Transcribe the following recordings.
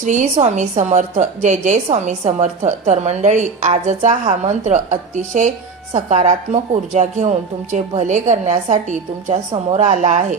श्री स्वामी समर्थ जय जय स्वामी समर्थ तर मंडळी आजचा हा मंत्र अतिशय सकारात्मक ऊर्जा घेऊन तुमचे भले करण्यासाठी तुमच्या समोर आला आहे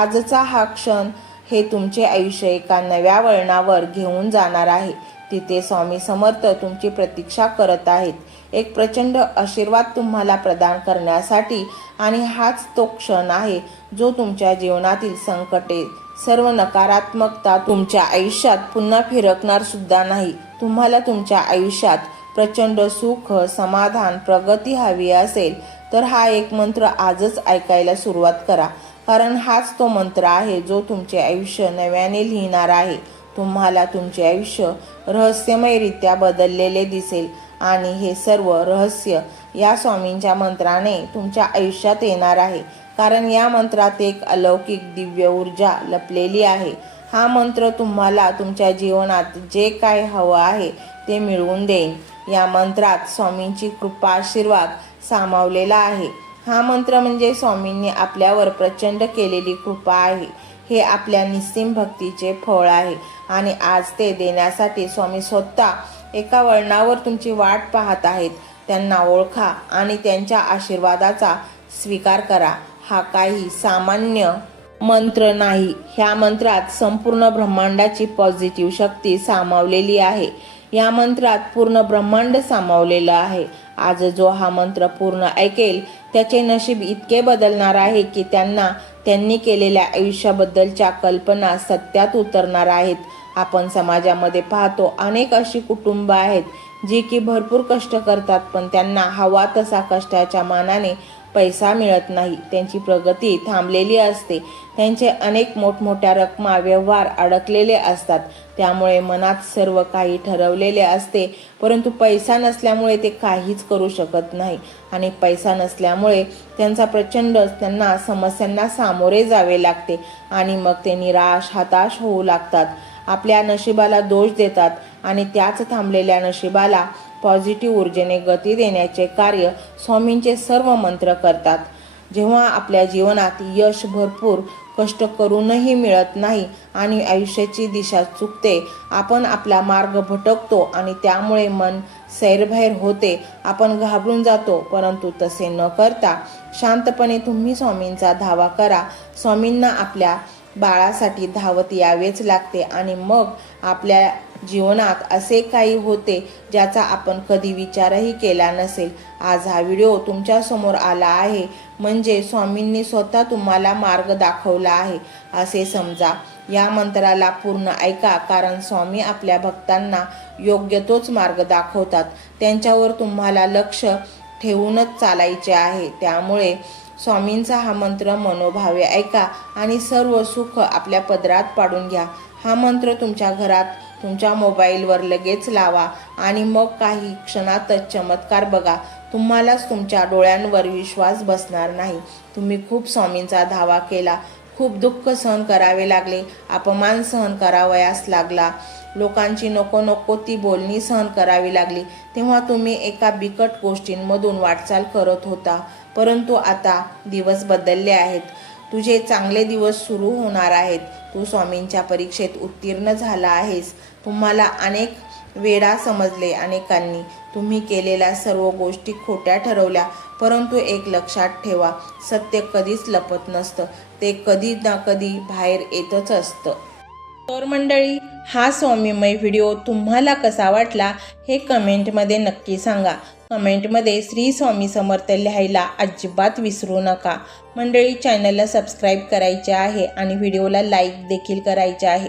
आजचा हा क्षण हे तुमचे आयुष्य एका नव्या वळणावर घेऊन जाणार आहे तिथे स्वामी समर्थ तुमची प्रतीक्षा करत आहेत एक प्रचंड आशीर्वाद तुम्हाला प्रदान करण्यासाठी आणि हाच तो क्षण आहे जो तुमच्या जीवनातील संकटे सर्व नकारात्मकता तुमच्या आयुष्यात पुन्हा फिरकणार सुद्धा नाही तुम्हाला तुमच्या आयुष्यात प्रचंड सुख समाधान प्रगती हवी असेल तर हा एक मंत्र आजच ऐकायला सुरुवात करा कारण हाच तो मंत्र आहे जो तुमचे आयुष्य नव्याने लिहिणार आहे तुम्हाला तुमचे आयुष्य रहस्यमयरित्या बदललेले दिसेल आणि हे सर्व रहस्य या स्वामींच्या मंत्राने तुमच्या आयुष्यात येणार आहे कारण या मंत्रात एक अलौकिक दिव्य ऊर्जा लपलेली आहे हा मंत्र तुम्हाला तुमच्या जीवनात जे काय हवं आहे ते मिळवून देईन या मंत्रात स्वामींची कृपा आशीर्वाद सामावलेला आहे हा मंत्र म्हणजे स्वामींनी आपल्यावर प्रचंड केलेली कृपा आहे हे आपल्या निस्सीम भक्तीचे फळ आहे आणि आज ते देण्यासाठी स्वामी स्वतः एका वळणावर तुमची वाट पाहत आहेत त्यांना ओळखा आणि त्यांच्या आशीर्वादाचा स्वीकार करा हा काही सामान्य मंत्र नाही ह्या मंत्रात संपूर्ण ब्रह्मांडाची पॉझिटिव्ह शक्ती सामावलेली आहे या मंत्रात पूर्ण सामावले ब्रह्मांड सामावलेलं आहे आज जो हा मंत्र पूर्ण ऐकेल त्याचे नशीब इतके बदलणार आहे की त्यांना त्यांनी केलेल्या आयुष्याबद्दलच्या कल्पना सत्यात उतरणार आहेत आपण समाजामध्ये पाहतो अनेक अशी कुटुंब आहेत जी की भरपूर कष्ट करतात पण त्यांना हवा तसा कष्टाच्या मानाने पैसा मिळत नाही त्यांची प्रगती थांबलेली असते त्यांचे अनेक मोठमोठ्या रकमा व्यवहार अडकलेले असतात त्यामुळे मनात सर्व काही ठरवलेले असते परंतु पैसा नसल्यामुळे ते काहीच करू शकत नाही आणि पैसा नसल्यामुळे त्यांचा प्रचंड त्यांना समस्यांना सामोरे जावे लागते आणि मग ते निराश हताश होऊ लागतात आपल्या नशिबाला दोष देतात आणि त्याच थांबलेल्या नशिबाला पॉझिटिव्ह ऊर्जेने गती देण्याचे कार्य स्वामींचे सर्व मंत्र करतात जेव्हा आपल्या जीवनात यश भरपूर कष्ट करूनही मिळत नाही आणि आयुष्याची दिशा चुकते आपण आपला मार्ग भटकतो आणि त्यामुळे मन सैरभैर होते आपण घाबरून जातो परंतु तसे न करता शांतपणे तुम्ही स्वामींचा धावा करा स्वामींना आपल्या बाळासाठी धावत यावेच लागते आणि मग आपल्या जीवनात असे काही होते ज्याचा आपण कधी विचारही केला नसेल आज हा व्हिडिओ तुमच्या समोर आला आहे म्हणजे स्वामींनी स्वतः तुम्हाला मार्ग दाखवला आहे असे समजा या मंत्राला पूर्ण ऐका कारण स्वामी आपल्या भक्तांना योग्य तोच मार्ग दाखवतात त्यांच्यावर तुम्हाला लक्ष ठेवूनच चालायचे आहे त्यामुळे स्वामींचा हा मंत्र मनोभावे ऐका आणि सर्व सुख आपल्या पदरात पाडून घ्या हा मंत्र तुमच्या घरात तुमच्या मोबाईलवर लगेच लावा आणि मग काही क्षणातच चमत्कार बघा तुम्हालाच तुमच्या डोळ्यांवर विश्वास बसणार नाही तुम्ही खूप स्वामींचा धावा केला खूप दुःख सहन करावे लागले अपमान सहन करावयास लागला लोकांची नको नको ती बोलणी सहन करावी लागली तेव्हा तुम्ही एका बिकट गोष्टींमधून वाटचाल करत होता परंतु आता दिवस बदलले आहेत तुझे चांगले दिवस सुरू होणार आहेत तू स्वामींच्या परीक्षेत उत्तीर्ण झाला आहेस तुम्हाला अनेक वेळा समजले अनेकांनी तुम्ही केलेल्या सर्व गोष्टी खोट्या ठरवल्या परंतु एक लक्षात ठेवा सत्य कधीच लपत नसतं ते कधी ना कधी बाहेर येतच असतं तर मंडळी हा स्वामीमय व्हिडिओ तुम्हाला कसा वाटला हे कमेंटमध्ये नक्की सांगा कमेंटमध्ये श्री स्वामी समर्थ लिहायला अजिबात विसरू नका मंडळी चॅनलला सबस्क्राईब करायचे आहे आणि व्हिडिओला लाईक देखील करायचे आहे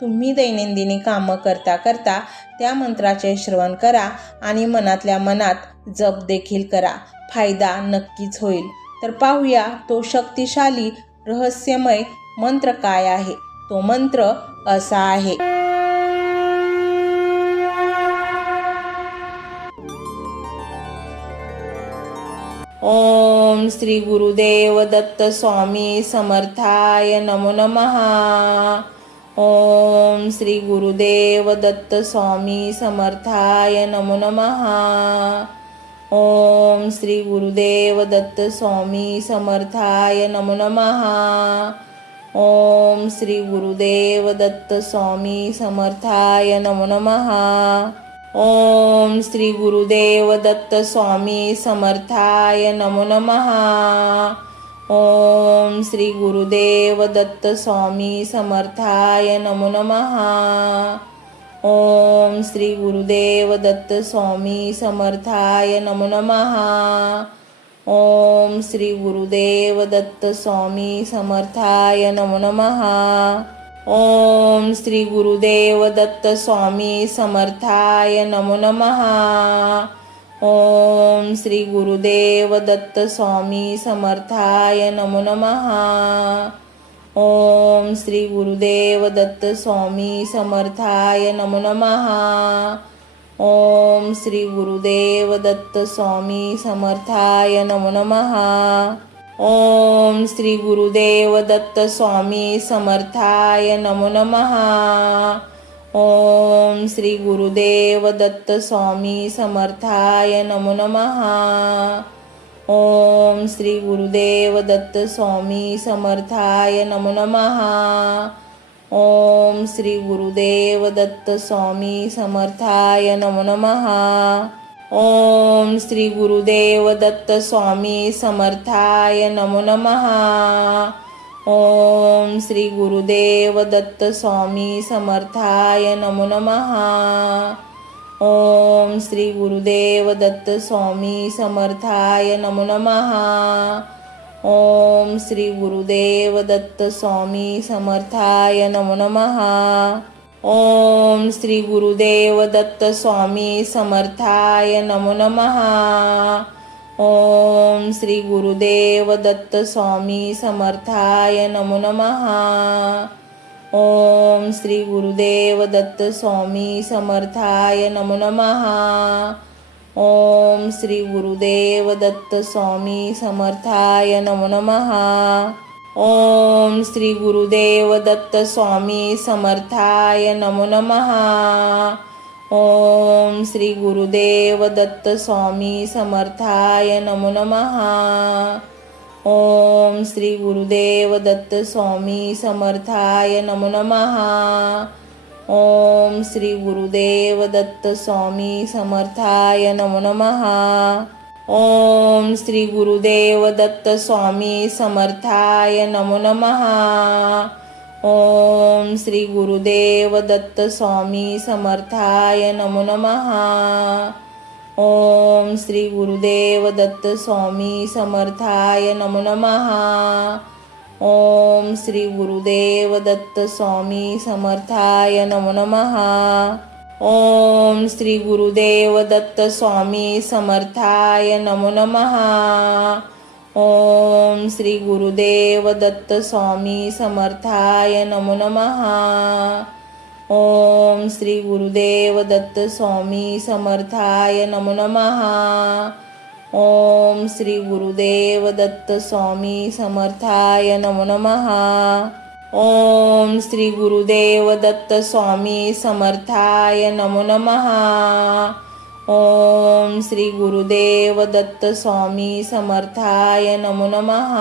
तुम्ही दैनंदिनी कामं करता करता त्या मंत्राचे श्रवण करा आणि मनातल्या मनात, मनात जप देखील करा फायदा नक्कीच होईल तर पाहूया तो शक्तिशाली रहस्यमय मंत्र काय आहे तो मंत्र असा आहे ओम श्री गुरुदेव दत्त स्वामी समर्थाय नमो नमहा ॐ श्रीगुरुदेवदत्तस्वामी समर्थाय नमो नमः ॐ श्रीगुरुदेवदत्तस्वामी समर्थाय नमो नमः ॐ दत्त स्वामी समर्थाय नमो नमः ॐ दत्त स्वामी समर्थाय नमो नमः ी गुरुदेवदत्तस्वामी समर्थाय नमो नमः ॐ श्रीगुरुदेवदत्त स्वामी समर्थाय नमो नमः ॐ श्रीगुरुदेवदत्त स्वामी समर्थाय नमो नमः ॐ श्रीगुरुदेवदत्त स्वामी समर्थाय नमो नमः दत्त स्वामी समर्थाय नमो नमः ॐ दत्त स्वामी समर्थाय नमो नमः ॐ दत्त स्वामी समर्थाय नमो नमः ॐ दत्त स्वामी समर्थाय नमो नमः ॐ स्वामी समर्थाय नमो नमः ॐ दत्त स्वामी समर्थाय नमो नमः ॐ दत्त स्वामी समर्थाय नमो नमः ॐ श्रीगुरुदेवदत्तस्वामी समर्थाय नमो नमः ॐ स्वामी समर्थाय नमो नमः ॐ दत्त स्वामी समर्थाय नमो नमः ॐ दत्त स्वामी समर्थाय नमो नमः ॐ दत्त स्वामी समर्थाय नमो नमः ी स्वामी समर्थाय नमो नमः ॐ श्रीगुरुदेवदत्त स्वामी समर्थाय नमो नमः ॐ श्रीगुरुदेवदत्त स्वामी समर्थाय नमो नमः ॐ श्रीगुरुदेवदत्त स्वामी समर्थाय नमो नमः ॐ स्वामी समर्थाय नमो नमः ॐ श्रीगुरुदेवदत्तस्वामी समर्थाय नमो नमः ॐ दत्त स्वामी समर्थाय नमो नमः ॐ श्रीगुरुदेवदत्तस्वामी समर्थाय नमो नमः ीगुरुदेवदत्त स्वामी समर्थाय नमो नमः ॐ श्रीगुरुदेवदत्त स्वामी समर्थाय नमो नमः ॐ श्रीगुरुदेवदत्त स्वामी समर्थाय नमो नमः ॐ श्रीगुरुदेवदत्त स्वामी समर्थाय नमो नमः ॐ श्रीगुरुदेवदत्तस्वामी समर्थाय नमो नमः ॐ श्रीगुरुदेवदत्तस्वामी समर्थाय नमो नमः ॐ श्रीगुरुदेवदत्त स्वामी समर्थाय नमो नमः ॐ श्रीगुरुदेवदत्त स्वामी समर्थाय नमो नमः दत्त स्वामी समर्थाय नमो नमः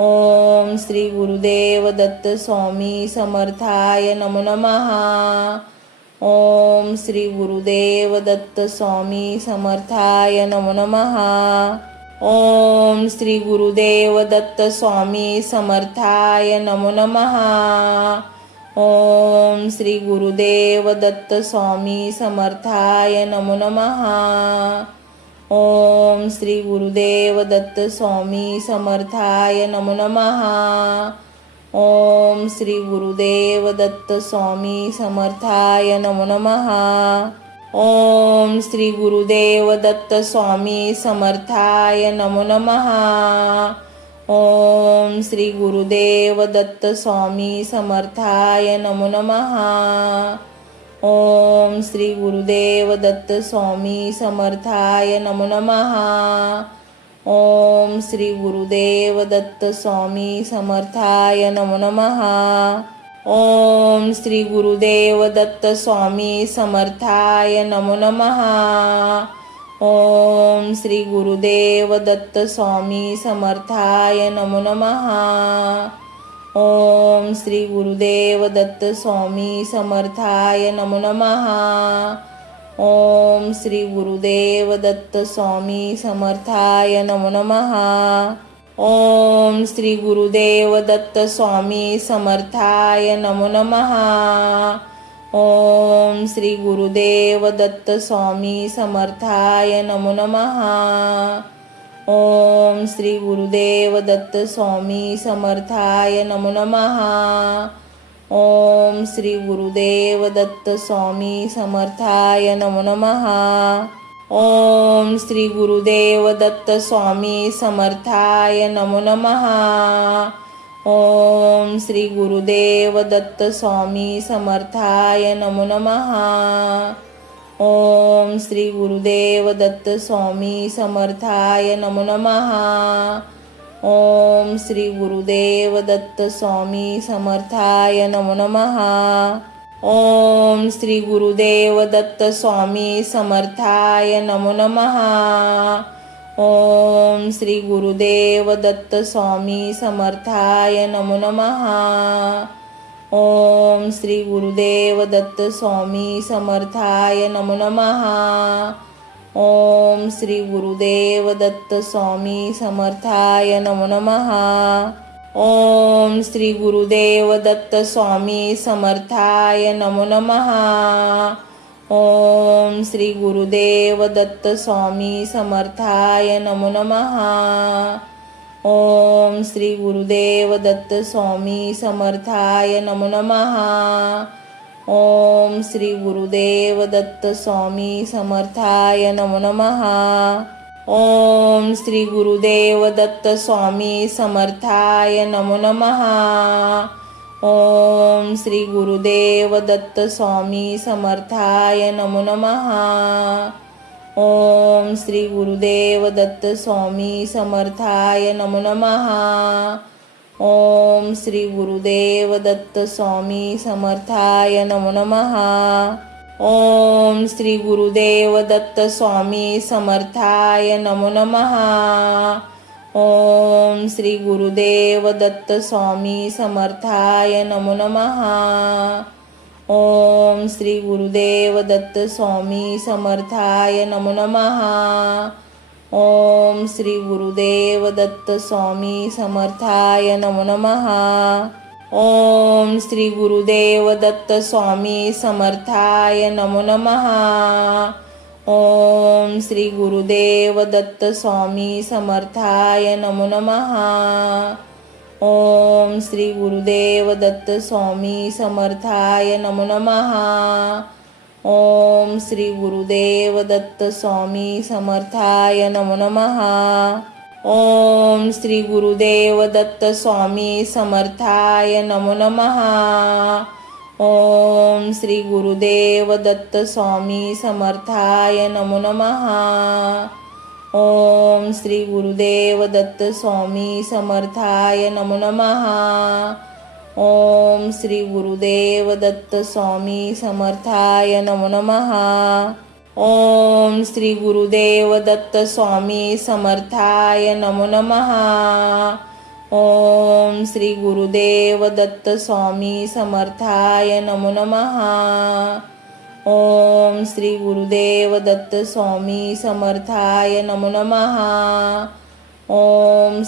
ॐ श्रीगुरुदेवदत्तस्वामी समर्थाय नमो नमः ॐ श्रीगुरुदेवदत्तस्वामी समर्थाय नमो नमः ॐ दत्त स्वामी समर्थाय नमो नमः ॐ स्वामी समर्थाय नमो नमः ॐ श्रीगुरुदेवदत्त स्वामी समर्थाय नमो नमः ॐ श्रीगुरुदेवदत्त स्वामी समर्थाय नमो नमः ॐ श्रीगुरुदेवदत्त स्वामी समर्थाय नमो नमः ॐ स्वामी समर्थाय नमो नमः ॐ दत्त स्वामी समर्थाय नमो नमः ॐ दत्त स्वामी समर्थाय नमो नमः ॐ दत्त स्वामी समर्थाय नमो नमः ॐ श्रीगुरुदेवदत्तस्वामी समर्थाय नमो नमः ॐ श्रीगुरुदेवदत्त स्वामी समर्थाय नमो नमः ॐ श्रीगुरुदेवदत्त स्वामी समर्थाय नमो नमः ॐ श्रीगुरुदेवदत्त स्वामी समर्थाय नमो नमः ॐ स्वामी समर्थाय नमो नमः ॐ दत्त स्वामी समर्थाय नमो नमः ॐ दत्त स्वामी समर्थाय नमो नमः ॐ दत्त स्वामी समर्थाय नमो नमः ीगुरुदेवदत्त स्वामी समर्थाय नमो नमः ॐ श्रीगुरुदेवदत्त स्वामी समर्थाय नमो नमः ॐ श्रीगुरुदेवदत्त स्वामी समर्थाय नमो नमः ॐ श्रीगुरुदेवदत्त स्वामी समर्थाय नमो नमः दत्त स्वामी समर्थाय नमो नमः ॐ दत्त स्वामी समर्थाय नमो नमः ॐ दत्त स्वामी समर्थाय नमो नमः ॐ दत्त स्वामी समर्थाय नमो नमः ॐ स्वामी समर्थाय नमो नमः ॐ श्रीगुरुदेवदत्त स्वामी समर्थाय नमो नमः ॐ श्रीगुरुदेवदत्त स्वामी समर्थाय नमो नमः ॐ श्रीगुरुदेवदत्तस्वामी समर्थाय नमो नमः ॐ ीगुरुदेवदत्तस्वामी समर्थाय नमो नमः ॐ श्रीगुरुदेवदत्त स्वामी समर्थाय नमो नमः ॐ श्रीगुरुदेवदत्त स्वामी समर्थाय नमो नमः ॐ श्रीगुरुदेवदत्त स्वामी समर्थाय नमो नमः ी स्वामी समर्थाय नमो नमः ॐ श्रीगुरुदेवदत्त स्वामी समर्थाय नमो नमः ॐ श्रीगुरुदेवदत्त स्वामी समर्थाय नमो नमः ॐ श्रीगुरुदेवदत्त स्वामी समर्थाय नमो नमः ॐ स्वामी समर्थाय नमो नमः ॐ दत्त स्वामी समर्थाय नमो नमः ॐ दत्त स्वामी समर्थाय नमो नमः ॐ श्री स्वामी समर्थाय नमो नमः ॐ स्वामी समर्थाय नमो नमः ॐ दत्त स्वामी समर्थाय नमो नमः ॐ दत्त स्वामी समर्थाय नमो नमः ॐ श्रीगुरुदेवदत्तस्वामी समर्थाय नमो नमः ॐ स्वामी समर्थाय नमो नमः ॐ श्रीगुरुदेवदत्तस्वामी समर्थाय नमो नमः ॐ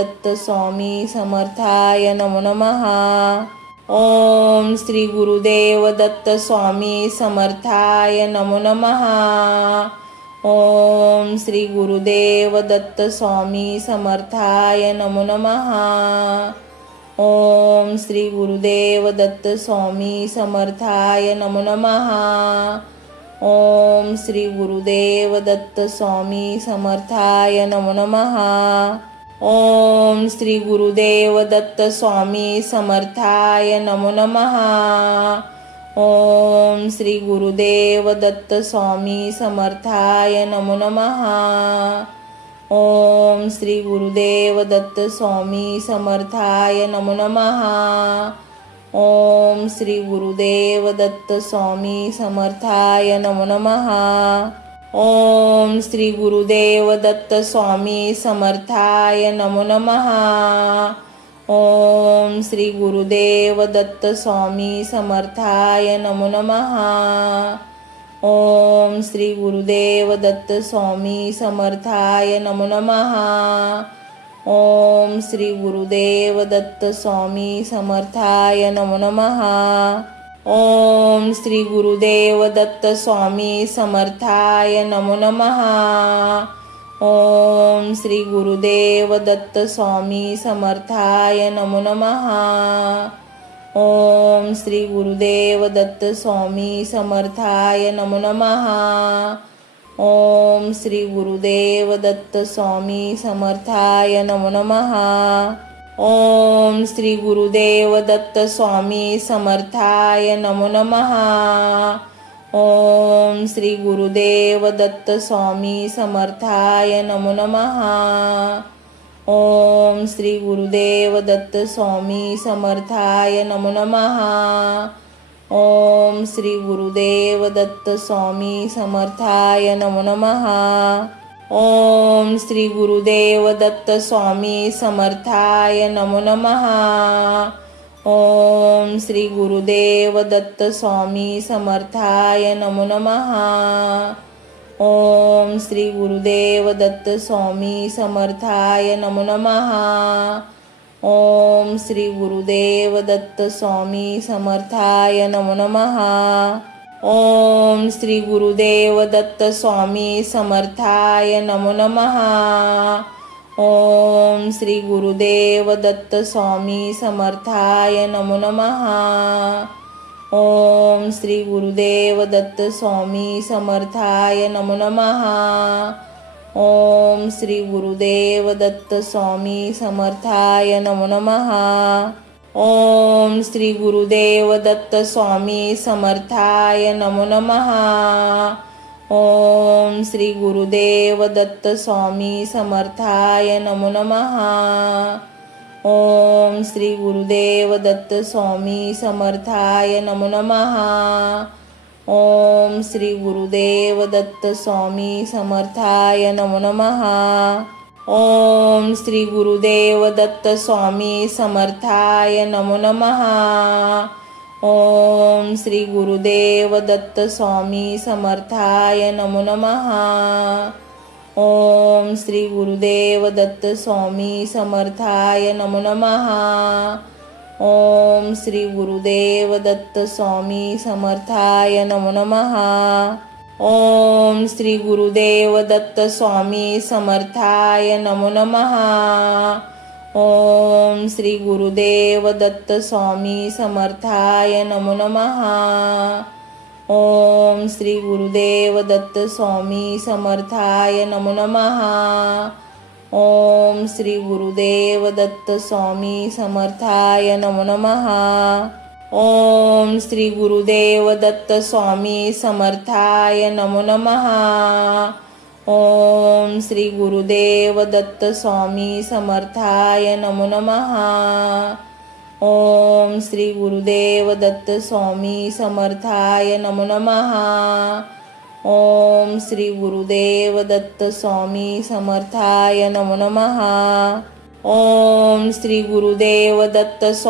दत्त स्वामी समर्थाय नमो नमः ॐ श्रीगुरुदेवदत्तस्वामी समर्थाय नमो नमः ी स्वामी समर्थाय नमो नमः ॐ श्रीगुरुदेवदत्त स्वामी समर्थाय नमो नमः ॐ श्रीगुरुदेवदत्त स्वामी समर्थाय नमो नमः ॐ श्रीगुरुदेवदत्त स्वामी समर्थाय नमो नमः ीगुरुदेवदत्त स्वामी समर्थाय नमो नमः ॐ श्रीगुरुदेवदत्त स्वामी समर्थाय नमो नमः ॐ श्रीगुरुदेवदत्त स्वामी समर्थाय नमो नमः ॐ श्रीगुरुदेवदत्त स्वामी समर्थाय नमो नमः ॐ स्वामी समर्थाय नमो नमः ॐ दत्त स्वामी समर्थाय नमो नमः ॐ दत्त स्वामी समर्थाय नमो नमः ॐ श्रीगुरुदेवदत्तस्वामी समर्थाय नमो नमः ॐ स्वामी समर्थाय नमो नमः ॐ श्रीगुरुदेवदत्तस्वामी समर्थाय नमो नमः ॐ दत्त स्वामी समर्थाय नमो नमः ॐ श्रीगुरुदेवदत्तस्वामी समर्थाय नमो नमः ॐ स्वामी समर्थाय नमो नमः ॐ दत्त स्वामी समर्थाय नमो नमः ॐ दत्त स्वामी समर्थाय नमो नमः ॐ दत्त स्वामी समर्थाय नमो नमः ॐ ीगुरुदेवदत्तस्वामी समर्थाय नमो नमः ॐ श्रीगुरुदेवदत्त स्वामी समर्थाय नमो नमः ॐ श्रीगुरुदेवदत्त स्वामी समर्थाय नमो नमः ॐ श्रीगुरुदेवदत्त स्वामी समर्थाय नमो नमः ॐ स्वामी समर्थाय नमो नमः ॐ श्रीगुरुदेवदत्त स्वामी समर्थाय नमो नमः ॐ श्रीगुरुदेवदत्त स्वामी समर्थाय नमो नमः ॐ श्रीगुरुदेवदत्तस्वामी समर्थाय नमो नमः ॐ स्वामी समर्थाय नमो नमः ॐ श्रीगुरुदेवदत्त स्वामी समर्थाय नमो नमः ॐ श्रीगुरुदेवदत्त स्वामी समर्थाय नमो नमः ॐ श्रीगुरुदेवदत्तस्वामी समर्थाय नमो नमः ॐ स्वामी समर्थाय नमो नमः ॐ श्रीगुरुदेवदत्तस्वामी समर्थाय नमो नमः ॐ दत्त स्वामी समर्थाय नमो नमः ॐ दत्त स्वामी समर्थाय नमो नमः ी गुरुदेवदत्तस्वामी समर्थाय नमो नमः ॐ श्रीगुरुदेवदत्त स्वामी समर्थाय नमो नमः ॐ श्रीगुरुदेवदत्त स्वामी समर्थाय नमो नमः ॐ श्रीगुरुदेवदत्त स्वामी समर्थाय नमो नमः ॐ श्रीगुरुदेवदत्तस्वामी समर्थाय नमो नमः ॐ श्रीगुरुदेवदत्तस्वामी समर्थाय नमो नमः ॐ श्रीगुरुदेवदत्तस्वामी समर्थाय नमो नमः ॐ श्री गुरुदेवदत्तस्वामी